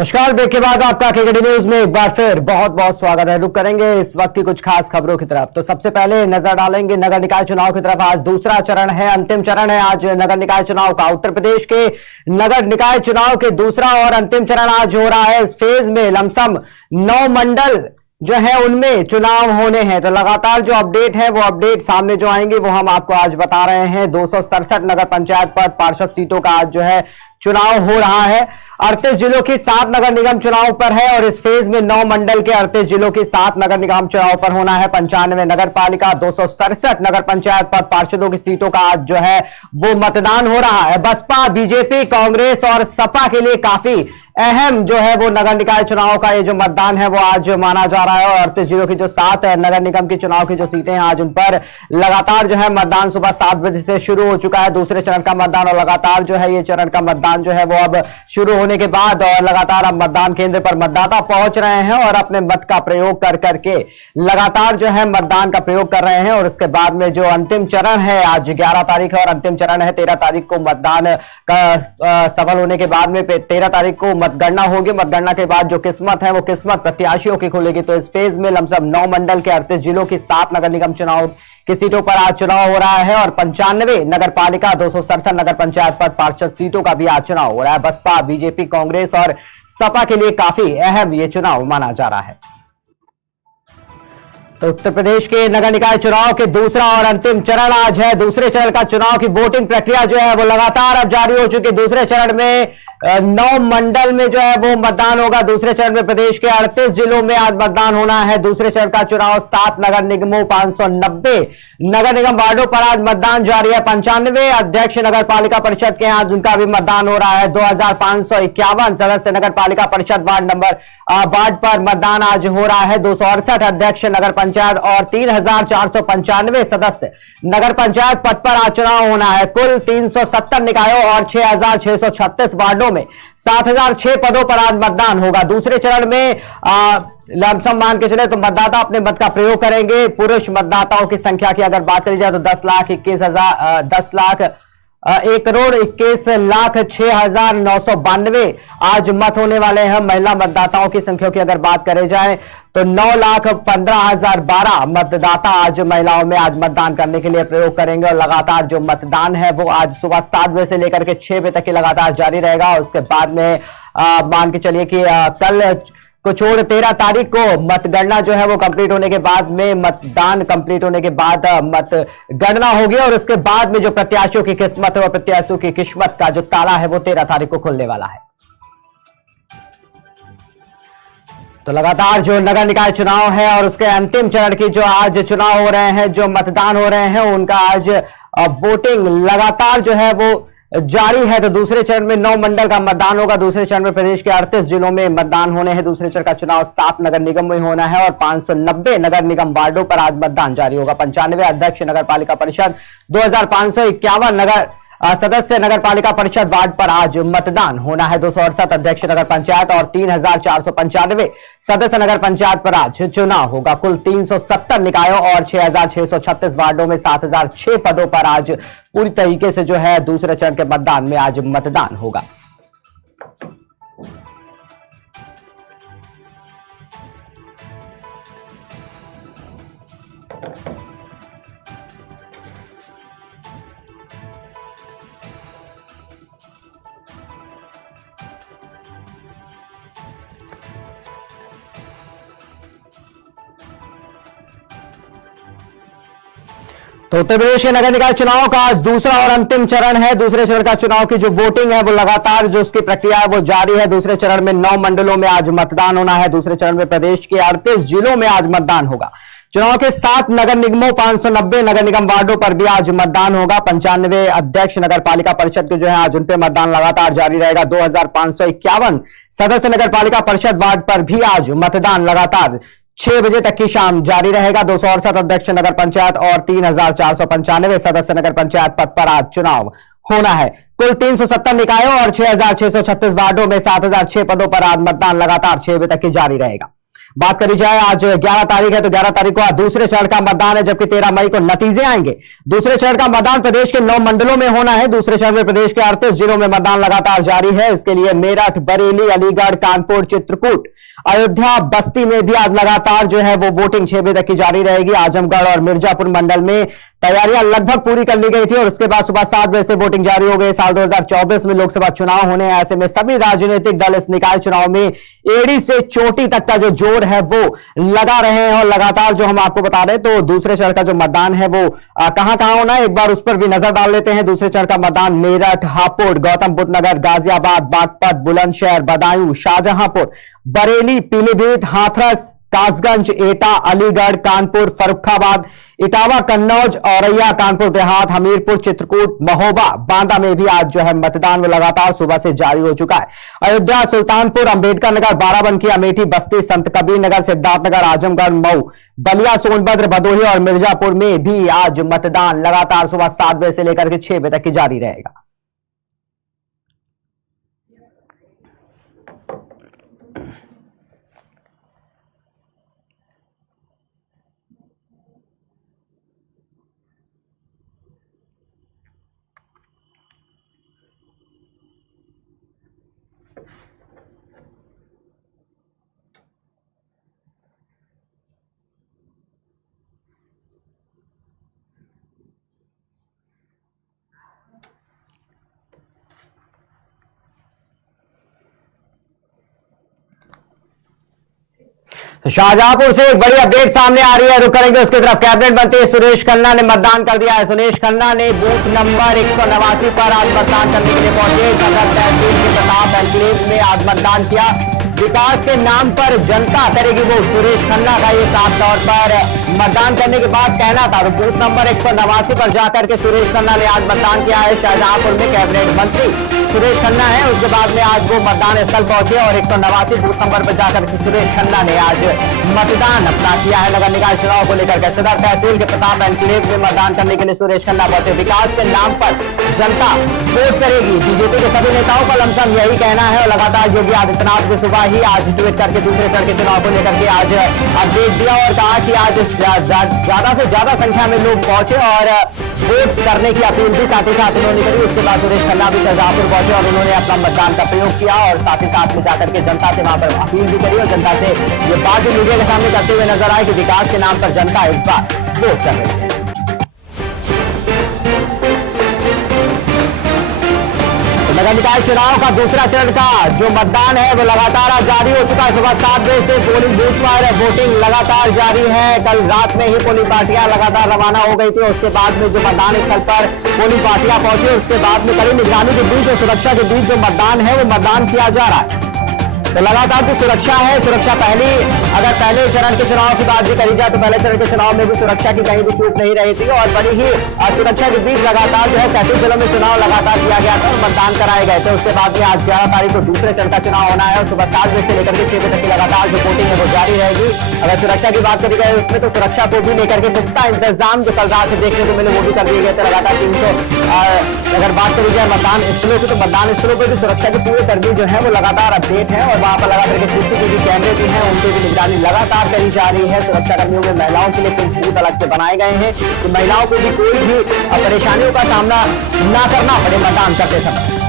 नमस्कार। ब्रेक के बाद आपका केकेडी न्यूज में एक बार फिर बहुत बहुत स्वागत है। रुक करेंगे इस वक्त की कुछ खास खबरों की तरफ। तो सबसे पहले नजर डालेंगे नगर निकाय चुनाव की तरफ। आज दूसरा चरण है, अंतिम चरण है आज नगर निकाय चुनाव का। उत्तर प्रदेश के नगर निकाय चुनाव के दूसरा और अंतिम चरण आज हो रहा है। इस फेज में लमसम 9 मंडल जो है उनमें चुनाव होने हैं। तो लगातार जो अपडेट है वो अपडेट सामने जो आएंगे वो हम आपको आज बता रहे हैं। 267 नगर पंचायत पद पार्षद सीटों का आज जो है चुनाव हो रहा है। 38 जिलों की 7 नगर निगम चुनाव पर है और इस फेज में 9 मंडल के 38 जिलों की 7 नगर निगम चुनाव पर होना है। 95 नगर पालिका 267 नगर पंचायत पद पार्षदों की सीटों का आज जो है वो मतदान हो रहा है। बसपा, बीजेपी, कांग्रेस और सपा के लिए काफी अहम जो है वो नगर निकाय चुनाव का ये जो मतदान है वो आज माना जा रहा है। और 38 जिलों की जो 7 नगर निगम की चुनाव की जो सीटें हैं आज उन पर लगातार जो है मतदान सुबह 7 बजे से शुरू हो चुका है। दूसरे चरण का मतदान और लगातार जो है ये चरण का मतदान जो है वो अब शुरू होने के बाद और लगातार अब मतदान केंद्र पर मतदाता पहुंच रहे हैं और अपने मत का प्रयोग कर करके लगातार जो है मतदान का प्रयोग कर रहे हैं। और इसके बाद में जो अंतिम चरण है आज 11 तारीख है और अंतिम चरण है 13 तारीख को मतदान का सफल होने के बाद में 13 तारीख को मतगणना होगी। मतगणना के बाद जो किस्मत है वो किस्मत प्रत्याशियों की खुलेगी। तो इस फेज में लमसम 9 मंडल के 38 जिलों की 7 नगर निगम चुनाव की सीटों पर आज चुनाव हो रहा है और 95 नगर पालिका 267 नगर पंचायत पद पार्षद सीटों का भी आज चुनाव हो रहा है। बसपा, बीजेपी, कांग्रेस और सपा के लिए काफी अहम ये चुनाव माना जा रहा है। तो उत्तर प्रदेश के नगर निकाय चुनाव के दूसरा और अंतिम चरण आज है। दूसरे चरण का चुनाव की वोटिंग प्रक्रिया जो है वो लगातार अब जारी हो चुकी है। दूसरे चरण में 9 मंडल में जो है वो मतदान होगा। दूसरे चरण में प्रदेश के 38 जिलों में आज मतदान होना है। दूसरे चरण का चुनाव 7 नगर निगमों 590 नगर निगम वार्डों पर आज मतदान जारी है। 95 अध्यक्ष नगर पालिका परिषद के आज उनका भी मतदान हो रहा है। 2551 सदस्य नगर पालिका परिषद वार्ड पर मतदान आज हो रहा है। 268 अध्यक्ष नगर पंचायत और 3495 सदस्य नगर पंचायत पद पर आज चुनाव होना है। कुल 370 निकायों और 6636 वार्डों में 7006 पदों पर आज मतदान होगा। दूसरे चरण में लमसम मान के चले तो मतदाता अपने मत का प्रयोग करेंगे। पुरुष मतदाताओं की संख्या की अगर बात करी जाए तो 1,21,06,992 आज मत होने वाले हैं। महिला मतदाताओं की संख्या की अगर बात करी जाए तो 9,15,012 मतदाता आज महिलाओं में आज मतदान करने के लिए प्रयोग करेंगे। और लगातार जो मतदान है वो आज सुबह 7 बजे से लेकर के 6 बजे तक की लगातार जारी रहेगा। और उसके बाद में मान के चलिए कि कल को छोड़ 13 तारीख को मतगणना जो है वो कंप्लीट होने के बाद में मतदान कंप्लीट होने के बाद मतगणना होगी और उसके बाद में जो प्रत्याशियों की किस्मत है वो प्रत्याशियों की किस्मत का जो ताला है वो 13 तारीख को खुलने वाला है। तो लगातार जो नगर निकाय चुनाव है और उसके अंतिम चरण की जो आज चुनाव हो रहे हैं, जो मतदान हो रहे हैं, उनका आज वोटिंग लगातार जो है वो जारी है। तो दूसरे चरण में 9 मंडल का मतदान होगा। दूसरे चरण में प्रदेश के 38 जिलों में मतदान होने हैं। दूसरे चरण का चुनाव 7 नगर निगम में होना है और 590 नगर निगम वार्डों पर आज मतदान जारी होगा। 95 अध्यक्ष नगर पालिका परिषद, 2551 नगर सदस्य नगर पालिका परिषद वार्ड पर आज मतदान होना है। 268 अध्यक्ष नगर पंचायत और 3495 सदस्य नगर पंचायत पर आज चुनाव होगा। कुल 370 निकायों और 6636 वार्डों में 7006 पदों पर आज पूरी तरीके से जो है दूसरे चरण के मतदान में आज मतदान होगा। तो उत्तर प्रदेश के नगर निकाय चुनाव का आज दूसरा और अंतिम चरण है। दूसरे चरण का चुनाव की जो वोटिंग है वो लगातार जो उसकी प्रक्रिया है वो जारी है। दूसरे चरण में 9 मंडलों में आज मतदान होना है। दूसरे चरण में प्रदेश के 38 जिलों में आज मतदान होगा। चुनाव के 7 नगर निगमों 590 नगर निगम वार्डों पर भी आज मतदान होगा। 95 अध्यक्ष नगर पालिका परिषद के जो है आज उन पे मतदान लगातार जारी रहेगा। 2551 सदस्य नगर पालिका परिषद वार्ड पर भी आज मतदान लगातार 6 बजे तक की शाम जारी रहेगा। 268 अध्यक्ष नगर पंचायत और 3495 सदस्य नगर पंचायत पद पर आज चुनाव होना है। कुल 370 निकायों और 6636 वार्डों में 7006 पदों पर आज मतदान लगातार 6 बजे तक की जारी रहेगा। बात करी जाए, आज 11 तारीख है, तो 11 तारीख को आज दूसरे चरण का मतदान है, जबकि 13 मई को नतीजे आएंगे। दूसरे चरण का मतदान प्रदेश के 9 मंडलों में होना है। दूसरे चरण में प्रदेश के 38 जिलों में मतदान लगातार जारी है। इसके लिए मेरठ, बरेली, अलीगढ़, कानपुर, चित्रकूट, अयोध्या, बस्ती में भी आज लगातार जो है वो वोटिंग 6 बजे तक की जारी रहेगी। आजमगढ़ और मिर्जापुर मंडल में तैयारियां लगभग पूरी कर ली गई थी और उसके बाद सुबह 7 बजे से वोटिंग जारी हो गई। साल 2024 में लोकसभा चुनाव होने हैं, ऐसे में सभी राजनीतिक दल इस निकाय चुनाव में एड़ी से चोटी तक का जो जोर है वो लगा रहे हैं। और लगातार जो हम आपको बता रहे, तो दूसरे चरण का जो मतदान है वो कहां कहां होना है, एक बार उस पर भी नजर डाल लेते हैं। दूसरे चरण का मतदान मेरठ, हापुड़, गौतम बुद्ध नगर, गाजियाबाद, बागपत, बुलंदशहर, बदायूं, शाहजहांपुर, बरेली, पीलीभीत, हाथरस, कासगंज, एटा, अलीगढ़, कानपुर, फर्रुखाबाद, इटावा, कन्नौज, औरैया, कानपुर देहात, हमीरपुर, चित्रकूट, महोबा, बांदा में भी आज जो है मतदान लगातार सुबह से जारी हो चुका है। अयोध्या, सुल्तानपुर, अंबेडकर नगर, बाराबंकी, अमेठी, बस्ती, संत कबीर नगर, सिद्धार्थनगर, आजमगढ़, मऊ, बलिया, सोनभद्र, भदोही और मिर्जापुर में भी आज मतदान लगातार सुबह 7 बजे से लेकर के 6 बजे तक की जारी रहेगा। तो शाहजहांपुर से एक बड़ी अपडेट सामने आ रही है, रुक करेंगे उसकी तरफ। कैबिनेट मंत्री सुरेश खन्ना ने मतदान कर दिया है। सुरेश खन्ना ने बूथ नंबर 189 पर आज मतदान करने के लिए पहुंचे। सदर तहसील के प्रताप एनक्लेव में आज मतदान किया। विकास के नाम पर जनता करेगी वो, सुरेश खन्ना का ये साफ तौर पर मतदान करने के बाद कहना था। तो बूथ नंबर 189 पर जाकर के सुरेश खन्ना ने आज मतदान किया है। शाहजहांपुर में कैबिनेट मंत्री सुरेश खन्ना है, उसके बाद में आज वो मतदान स्थल पहुंचे और 189 बूथ नंबर पर जाकर सुरेश खन्ना ने आज मतदान अपना किया है नगर निकाय चुनाव को लेकर के। सदर तहसील के प्रताप एनक्लेव में मतदान करने के लिए सुरेश खन्ना पहुंचे। विकास के नाम पर जनता वोट करेगी, बीजेपी के सभी नेताओं का लमसम यही कहना है। और लगातार योगी आदित्यनाथ ने सुबह ही आज ट्वीट करके दूसरे चरण के चुनाव को लेकर के आज अपडेट दिया और कहा कि आज ज्यादा से ज्यादा संख्या में लोग पहुंचे और वोट करने की अपील भी साथ ही साथ उन्होंने करी। उसके बाद सुरेश खन्ना भी शाहजहांपुर पहुंचे और उन्होंने अपना मतदान का प्रयोग किया और साथ ही साथ में जाकर के जनता से वहां पर अपील भी करी और जनता से ये बात भी मीडिया के सामने करते हुए नजर आए कि विकास के नाम पर जनता इस बार वोट कर रही है। नगर निकाय चुनाव का दूसरा चरण का जो मतदान है वो लगातार आज जारी हो चुका है। सुबह 7 बजे से पोलिंग बूथ पर वोटिंग लगातार जारी है। कल रात में ही पोलिंग पार्टियां लगातार रवाना हो गई थी। उसके बाद में जो मतदान स्थल पर पोलिंग पार्टियां पहुंची, उसके बाद में कड़ी निगरानी के बीच और सुरक्षा के बीच जो मतदान है वो मतदान किया जा रहा है। तो लगातार जो सुरक्षा है, सुरक्षा अगर पहले चरण के चुनाव की बात भी करी जाए तो पहले चरण के चुनाव में भी सुरक्षा की कहीं भी चूक नहीं रही थी और बड़ी ही सुरक्षा के बीच लगातार जो है 37 जिलों में चुनाव लगातार किया गया था और मतदान कराए गए थे। उसके बाद में आज 11 तारीख को दूसरे चरण का चुनाव होना है और सुबह 7 बजे से लेकर के 6 बजे तक की लगातार जो वोटिंग है वो जारी रहेगी। अगर सुरक्षा की बात करी जाए उसमें तो सुरक्षा को भी लेकर के पुख्ता इंतजाम जो कल रात से देखने को मिले वो भी कर दिए गए थे। लगातार 300 अगर बात करी जाए मतदान स्थलों की, तो मतदान स्थलों पर भी सुरक्षा के पूरे कर्मी जो है वो लगातार अपडेट है और वहां पर लगातार के सीसीटीवी कैमरे भी हैं, उनकी भी निगरानी लगातार करी जा रही है। सुरक्षा कर्मियों में महिलाओं के लिए कुछ बूथ अलग से बनाए गए हैं कि महिलाओं को भी कोई भी परेशानियों का सामना ना करना पड़े मतदान करते समय।